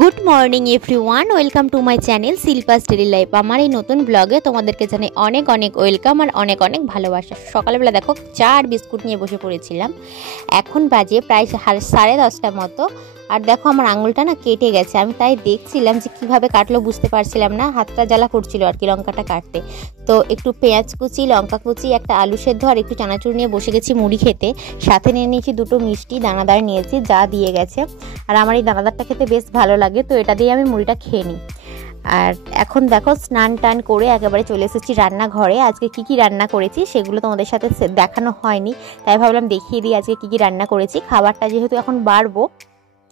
Good morning everyone, welcome to my channel Shilpa's daily life. আমার এই নতুন ব্লগে তোমাদেরকে জানাই অনেক অনেক ওয়েলকাম আর অনেক অনেক ভালোবাসা। সকালবেলা দেখো চা আর বিস্কুট নিয়ে বসে পড়েছিলাম। এখন বাজে প্রায় 10:30 মতো। আর দেখো আমার আঙুলটা না কেটে গেছে। আমি তাই দেখছিলাম যে কিভাবে কাটলো বুঝতে পারছিলাম না, হাতটা জ্বালা করছিল আর কি লঙ্কাটা কাটতে। তো একটু পেঁয়াজ কুচি, লঙ্কা কুচি, একটা আলু সেদ্ধ আর একটু চানাচুর নিয়ে বসে গেছি মুড়ি খেতে। সাথে নিয়ে নিয়েছি দুটো মিষ্টি, দানাদার নিয়েছি, যা দিয়ে গেছে। আর আমার এই দানাদারটা খেতে বেশ ভালো লাগে, তো এটা দিয়ে আমি মুড়িটা খেয়ে নিই। আর এখন দেখো স্নান টান করে একেবারে চলে এসেছি রান্নাঘরে। আজকে কি কি রান্না করেছি সেগুলো তোমাদের সাথে দেখানো হয়নি, তাই ভাবলাম দেখিয়ে দিই আজকে কি কি রান্না করেছি। খাবারটা যেহেতু এখন বাড়বো,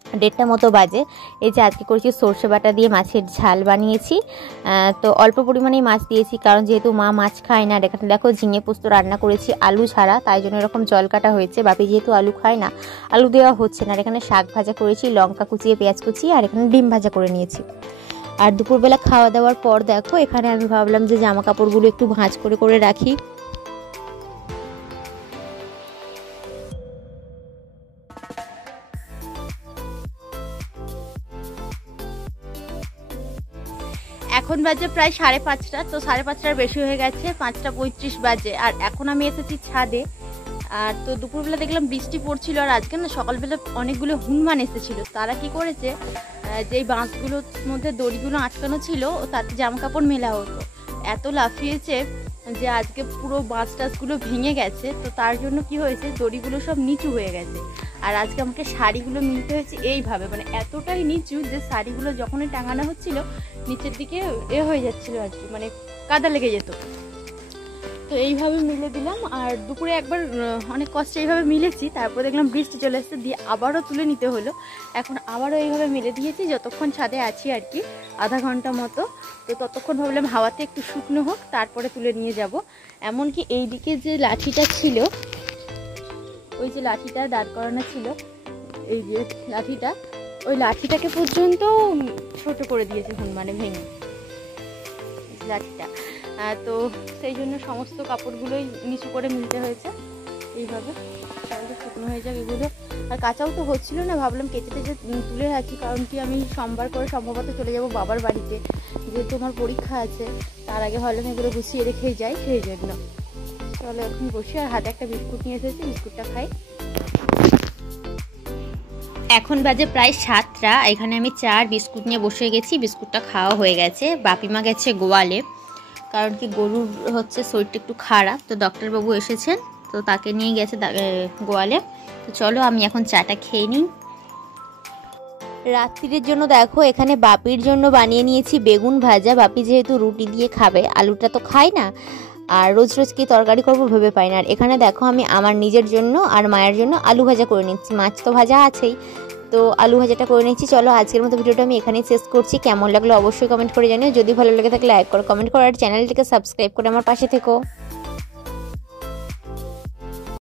1:30 মতো বাজে। এই যে আজকে করেছি সর্ষে বাটা দিয়ে মাছের ঝাল বানিয়েছি। তো অল্প পরিমাণেই মাছ দিয়েছি, কারণ যেহেতু মা মাছ খায় না। আর এখানে দেখো ঝিঙে পোস্ত রান্না করেছি আলু ছাড়া, তাই জন্য এরকম জল কাটা হয়েছে। বাপি যেহেতু আলু খায় না, আলু দেওয়া হচ্ছে না। আর এখানে শাক ভাজা করেছি, লঙ্কা কুচিয়ে পেঁয়াজ কুচিয়ে, আর এখানে ডিম ভাজা করে নিয়েছি। আর দুপুরবেলা খাওয়া দাওয়ার পর দেখো এখানে আমি ভাবলাম যে জামা কাপড়গুলো একটু ভাঁজ করে করে রাখি। এখন বাজে প্রায় 5:30, তো 5:30টার বেশি হয়ে গেছে, 5:35 বাজে। আর এখন আমি এসেছি ছাদে। আর তো দুপুরবেলা দেখলাম বৃষ্টি পড়ছিল, আর আজকে না সকালবেলা অনেকগুলো হনুমান এসেছিল। তারা কি করেছে, যেই বাঁশগুলোর মধ্যে দড়িগুলো আটকানো ছিল তাতে জামা কাপড় মেলা হতো, এত লাফিয়েছে যে আজকে পুরো বাঁশ টাসগুলো ভেঙে গেছে। তো তার জন্য কি হয়েছে, দড়িগুলো সব নিচু হয়ে গেছে। আর আজকে আমাকে শাড়িগুলো মিলতে হয়েছে এইভাবে, মানে এতটাই নিচু যে শাড়িগুলো যখনই টাঙানো হচ্ছিল নিচের দিকে হয়ে যাচ্ছিল আর কি, মানে কাদা লেগে যেত। তো এইভাবে মিলে দিলাম। আর দুপুরে একবার অনেক কষ্টে এইভাবে মিলেছি, তারপর দেখলাম বৃষ্টি চলে এসেছে, দিয়ে আবারও তুলে নিতে হলো। এখন আবারও এইভাবে মিলে দিয়েছি যতক্ষণ ছাদে আছি আর কি, আধা ঘন্টা মতো। তো ততক্ষণ ভাবলাম হাওয়াতে একটু শুকনো হোক, তারপরে তুলে নিয়ে যাব। এমনকি এইদিকে যে লাঠিটা ছিল, ওই যে লাঠিটা দাঁড় করানো ছিল, এই যে লাঠিটা, ওই লাঠিটাকে পর্যন্ত ছোট করে দিয়েছে হনুমানে ভেঙে লাঠিটা। তো সেই জন্য সমস্ত কাপড়গুলোই নিচু করে মিলতে হয়েছে এইভাবে, তাহলে শুকনো হয়ে যাবে এগুলো। আর কাঁচাও তো হচ্ছিল না, ভাবলাম কেচে টেচে তুলে রাখি, কারণ কি আমি সোমবার করে সম্ভবত চলে যাব বাবার বাড়িতে, যেহেতু আমার পরীক্ষা আছে। তার আগে ভাবলাম এগুলো গুছিয়ে রেখেই যাই, সেই জন্য। চলো এখন বসি, আর হাতে একটা বিস্কুট নিয়ে এসেছি, বিস্কুটটা খাই। এখন বাজে প্রায় 7টা। এখানে আমি চা আর বিস্কুট নিয়ে বসে গেছি, বিস্কুটটা খাওয়া হয়ে গেছে। বাপিমা গেছে গোয়ালে, কারণ কি গরুর হচ্ছে শরীরটা একটু খারাপ, তো ডক্টরবাবু এসেছেন, তো তাকে নিয়ে গেছে গোয়ালে। তো চলো আমি এখন চাটা খেয়ে নিই। রাত্রির জন্য দেখো এখানে বাপির জন্য বানিয়ে নিয়েছি বেগুন ভাজা। বাপি যেহেতু রুটি দিয়ে খাবে, আলুটা তো খায় না, আর রোজ রোজ কি তরকারি করবো ভেবে পাই না। আর এখানে দেখো আমি আমার নিজের জন্য আর মায়ের জন্য আলু ভাজা করে নিচ্ছি, মাছ তো ভাজা আছেই, তো আলু ভাজাটা করে নিচ্ছি। চলো আজকের মতো ভিডিওটা আমি এখানেই শেষ করছি। কেমন লাগলো অবশ্যই কমেন্ট করে জানিও, যদি ভালো লেগে থাকলে লাইক করো, কমেন্ট করো, আর চ্যানেলটিকে সাবস্ক্রাইব করে আমার পাশে থেকো।